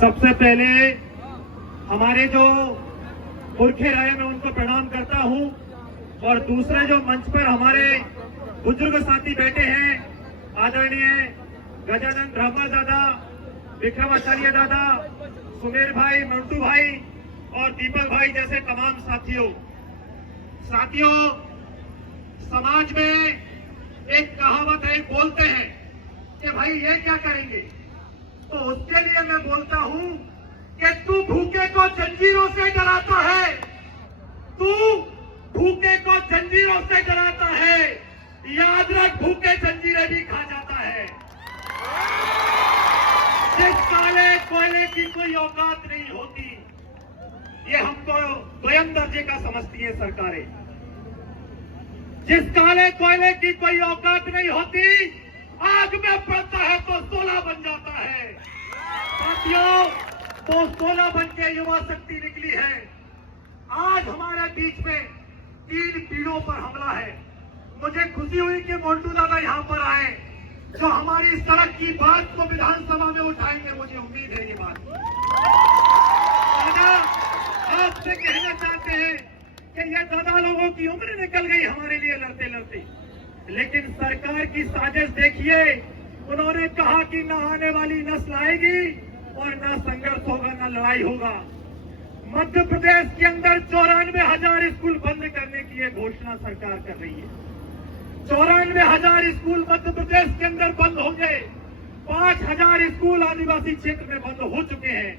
सबसे पहले हमारे जो पुरखे रहे मैं उनको प्रणाम करता हूं और दूसरे जो मंच पर हमारे बुजुर्ग साथी बैठे हैं, आदरणीय गजानन ब्राह्मण दादा, विक्रमाचार्य दादा, सुमेर भाई, मंटू भाई और दीपक भाई जैसे तमाम साथियों, समाज में एक कहावत है, बोलते हैं कि भाई ये क्या करेंगे, तो उसके लिए मैं बोलता हूं कि तू भूखे को जंजीरों से डराता है, तू भूखे को जंजीरों से डराता है, याद रख भूखे जंजीरें भी खा जाता है। जिस काले कोयले की कोई औकात नहीं होती, ये हमको द्वयम दर्जे का समझती है सरकारें। जिस काले कोयले की कोई औकात नहीं होती, आग में पड़ता है तो सोलह बन जाता है। साथियों, तो 16 बन के युवा शक्ति निकली है। आज हमारे बीच में 3 पीढ़ों पर हमला है। मुझे खुशी हुई कि मोन्टू दादा यहाँ पर आए, जो हमारी सड़क की बात को विधानसभा में उठाएंगे। मुझे उम्मीद है ये बात। दादा, आपसे कहना चाहते हैं कि ये दादा लोगों की उम्र निकल गई हमारे लिए लड़ते लड़ते, लेकिन सरकार की साजिश देखिए। उन्होंने कहा कि न आने वाली नस्ल आएगी और न संघर्ष होगा, न लड़ाई होगा। मध्य प्रदेश के अंदर 94,000 स्कूल बंद करने की यह घोषणा सरकार कर रही है। 94,000 स्कूल मध्य प्रदेश के अंदर बंद होंगे। 5,000 स्कूल आदिवासी क्षेत्र में बंद हो चुके हैं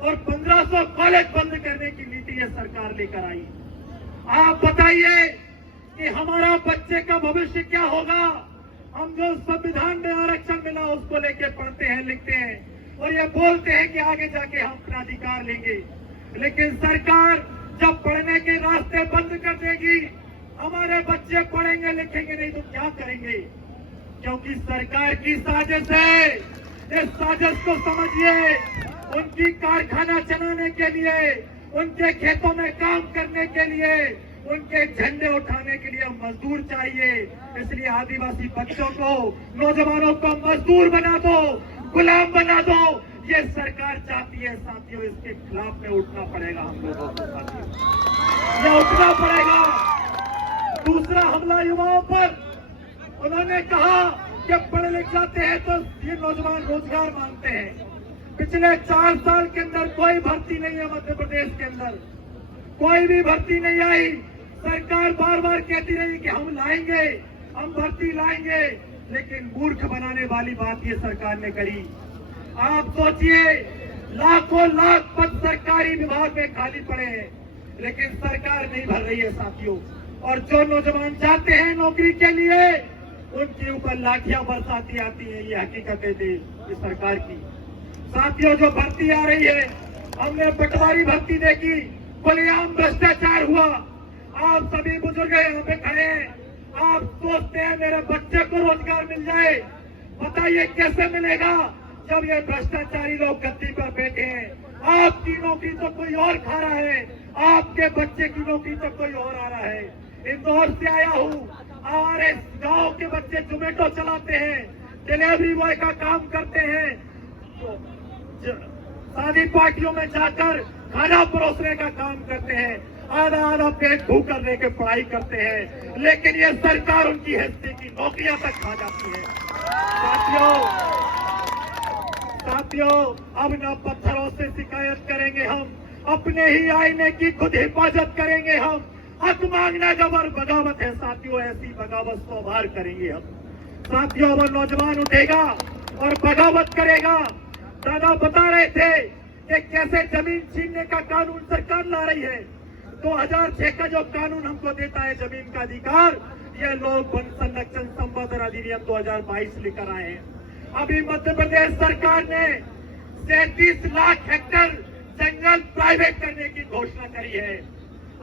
और 1,500 कॉलेज बंद करने की नीति यह सरकार लेकर आई। आप बताइए कि हमारा बच्चे का भविष्य क्या होगा। हम जो संविधान में आरक्षण मिला उसको लेके पढ़ते हैं, लिखते हैं और ये बोलते हैं कि आगे जाके हम अपना अधिकार लेंगे, लेकिन सरकार जब पढ़ने के रास्ते बंद कर देगी, हमारे बच्चे पढ़ेंगे लिखेंगे नहीं तो क्या करेंगे? क्योंकि सरकार की साजिश है। इस साजिश को समझिए। उनकी कारखाना चलाने के लिए, उनके खेतों में काम करने के लिए, उनके झंडे उठाने के लिए मजदूर चाहिए। इसलिए आदिवासी बच्चों को, नौजवानों को मजदूर बना दो, गुलाम बना दो। ये सरकार चाहती है। साथियों, इसके खिलाफ में उठना पड़ेगा हम लोगों को। साथियों, ये उठना पड़ेगा। दूसरा हमला युवाओं पर। उन्होंने कहा कि पढ़े लिख जाते हैं तो ये नौजवान रोजगार मांगते हैं। पिछले 4 साल के अंदर कोई भर्ती नहीं है मध्य प्रदेश के अंदर, कोई भी भर्ती नहीं आई। सरकार बार बार कहती रही कि हम लाएंगे, हम भर्ती लाएंगे, लेकिन मूर्ख बनाने वाली बात ये सरकार ने करी। आप सोचिए, लाखों लाख पद सरकारी विभाग में खाली पड़े हैं, लेकिन सरकार नहीं भर रही है साथियों। और जो नौजवान जाते हैं नौकरी के लिए, उनके ऊपर लाठियां बरसाती आती है। ये हकीकत है इस सरकार की। साथियों, जो भर्ती आ रही है, हमने पटवारी भर्ती देखी, खुलेआम भ्रष्टाचार हुआ। आप सभी बुजुर्ग यहाँ पे खड़े हैं, आप सोचते हैं मेरे बच्चे को रोजगार मिल जाए। बताइए कैसे मिलेगा जब ये भ्रष्टाचारी लोग गद्दी पर बैठे हैं। आपकी नौकरी तो कोई और खा रहा है, आपके बच्चे की नौकरी तो कोई और आ रहा है। इंदौर से आया हूँ, हमारे गांव के बच्चे जोमेटो चलाते हैं, डिलीवरी बॉय का काम करते हैं, शादी पार्टियों में जाकर खाना परोसने का काम करते हैं, आधा आधा पेट भूख करने के पढ़ाई करते हैं, लेकिन ये सरकार उनकी हैसियत की नौकरियां तक खा जाती है। साथियों, अब न पत्थरों से शिकायत करेंगे हम, अपने ही आईने की खुद हिफाजत करेंगे हम। हक मांगना जबर बगावत है साथियों, ऐसी बगावत को बाहर करेंगे हम। साथियों, वो नौजवान उठेगा और बगावत करेगा। दादा बता रहे थे कि कैसे जमीन छीनने का कानून सरकार ला रही है। 2006 का जो कानून हमको देता है जमीन का अधिकार, ये लोग वन संरक्षण संवर्धन अधिनियम 2022 लेकर आए हैं। अभी मध्य प्रदेश सरकार ने 37 लाख हेक्टेयर जंगल प्राइवेट करने की घोषणा करी है।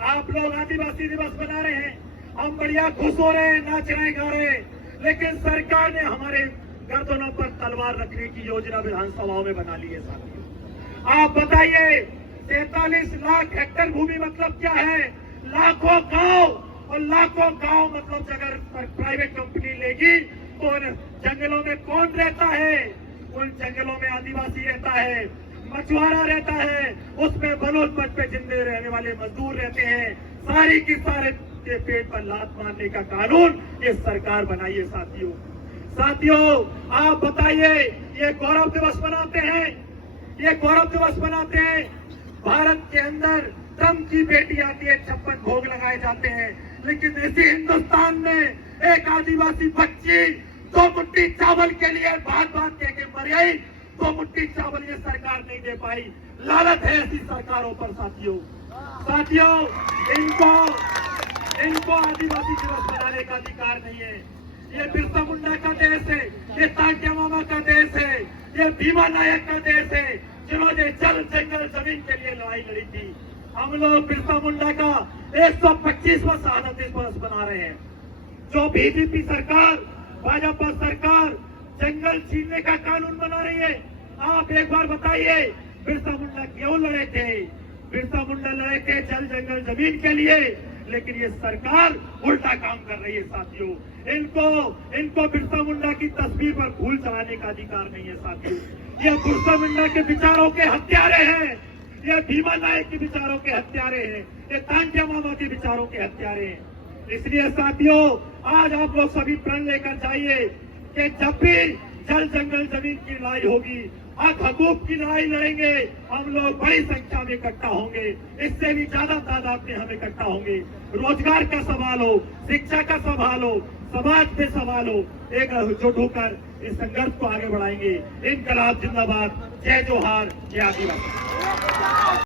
आप लोग आदिवासी दिवस मना रहे हैं, हम बढ़िया खुश हो रहे हैं, नाच रहे गा रहे हैं, लेकिन सरकार ने हमारे गर्दनों पर तलवार रखने की योजना विधानसभाओं में बना ली है। साथियों, आप बताइए 43 लाख हेक्टेयर भूमि मतलब क्या है? लाखों गांव, और लाखों गांव मतलब अगर प्राइवेट कंपनी लेगी तो जंगलों में कौन रहता है? उन जंगलों में आदिवासी रहता है। मछुआरा रहता है, उसमें बलोच मठ पे जिंदे रहने वाले मजदूर रहते हैं, सारी की सारे के पेट पर लात मारने का कानून ये सरकार बनाइए साथियों। साथियों आप बताइए, ये गौरव दिवस मनाते हैं, ये गौरव दिवस मनाते हैं, भारत के अंदर ट्रम्प की बेटी आती है, 56 भोग लगाए जाते हैं, लेकिन इसी हिंदुस्तान में एक आदिवासी बच्ची 2 मुट्ठी चावल के लिए बात बात कह के मर गई, 2 मुट्ठी चावल ये सरकार नहीं दे पाई। लानत है ऐसी सरकारों पर साथियों। साथियों इनको आदिवासी दिवस मनाने का अधिकार नहीं है। ये बिरसा मुंडा का देश है, ये तात्या मामा का देश है, ये भीमा नायक का देश है, जिन्होंने जल जंगल जमीन के लिए लड़ाई लड़ी थी। हम लोग बिरसा मुंडा का 125वां शहादत दिवस मना रहे हैं। जो बीजेपी सरकार, भाजपा सरकार जंगल छीनने का कानून बना रही है, आप एक बार बताइए बिरसा मुंडा क्यों लड़े थे? बिरसा मुंडा लड़े थे जल जंगल जमीन के लिए, लेकिन ये सरकार उल्टा काम कर रही है साथियों। इनको बिरसा मुंडा की तस्वीर पर फूल चढ़ाने का अधिकार नहीं है साथियों। ये बिरसा मुंडा के विचारों के हत्यारे हैं, ये भीमा नायक के विचारों के हत्यारे हैं, ये तांत्या मामा के विचारों के हत्यारे हैं। इसलिए साथियों आज आप लोग सभी प्रण लेकर जाइए कि जब भी जल जंगल जमीन की लड़ाई होगी, हक हकूक की लड़ाई लड़ेंगे, हम लोग बड़ी संख्या में इकट्ठा होंगे, इससे भी ज्यादा तादाद में हम इकट्ठा होंगे। रोजगार का सवाल हो, शिक्षा का सवाल हो, समाज पे सवाल हो, एकजुट होकर इस संघर्ष को आगे बढ़ाएंगे। इनकलाब जिंदाबाद, जय जोहार, जय आदिवासी।